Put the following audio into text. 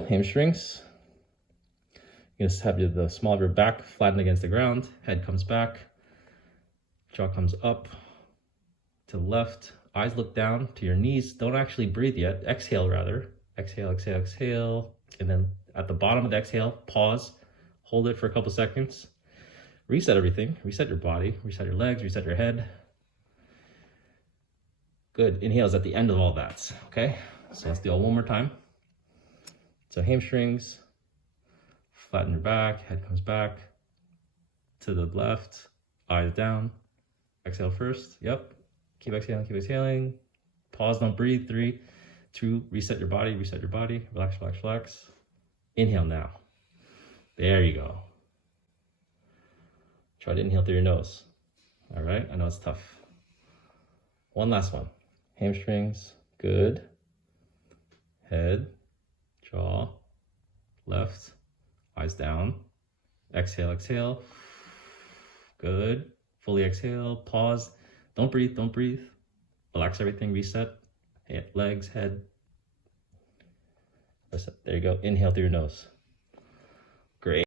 Hamstrings. You're gonna have the small of your back flattened against the ground, head comes back, jaw comes up to the left, eyes look down to your knees. Don't actually breathe yet. Exhale rather. Exhale, exhale, exhale. And then at the bottom of the exhale, pause, hold it for a couple seconds. Reset everything. Reset your body, reset your legs, reset your head. Good. Inhales at the end of all that. Okay? So let's do it one more time. So hamstrings, flatten your back, head comes back to the left, eyes down. Exhale first. Yep. Keep exhaling, keep exhaling. Pause, don't breathe. 3, 2, reset your body, relax, relax, relax. Inhale now. There you go. Try to inhale through your nose. All right, I know it's tough. One last one. Hamstrings, good. Head, jaw, left, eyes down. Exhale, exhale. Good. Fully exhale, pause. Don't breathe, don't breathe. Relax everything, reset. Legs, head. Reset. There you go. Inhale through your nose.